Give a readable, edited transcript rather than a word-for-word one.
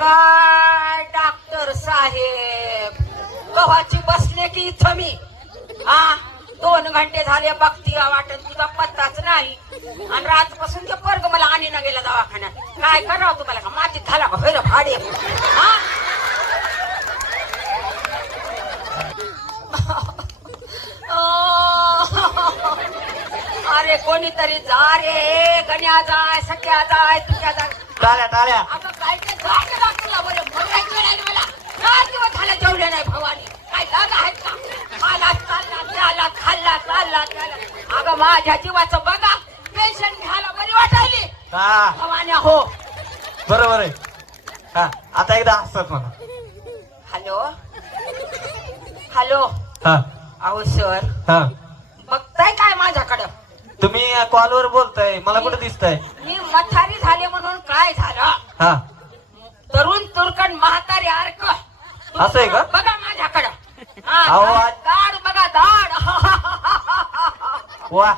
काय डॉक्टर साहेब गव्हाची बसले की इथं मी 2 घंटे झाले बघती वाटत तुझा पत्ताच नाही आणि रातपासून ते पोरग मला आणि न गेला दवाखान्यात. काय करावं तुम्हाला का मातीत घाला का होय रे भाडे. अरे कोणीतरी जा रे गण्या जाय सख्या जाय तुझ्या जाय. टाळ्या टाळ्या. आता काय ते जाय डॉक्टरला बरं बघायचं नाही मला. 4 दिवस झाले जेवले नाही भवानी. काय जागा आहेत का? मला चालला त्याला खाल्ला चालला त्याला. अगं माझ्या जीवाचं बघा पेशंट घ्यायला बरी वाटायली भवानी. हो बरोबर आहे. हा आता एकदा हसत म्हणा. Hello hello. हा अहो सर हा बघताय काय माझ्याकडं? तुम्ही कॉलवर बोलताय मला कुठे दिसताय? मी म्हातारी झाले म्हणून काय झालं? हा तरुण तुरकण म्हातारी अर्क असं आहे का? बघा माझ्याकडं. अहो, दाढ बघा दाढ. वा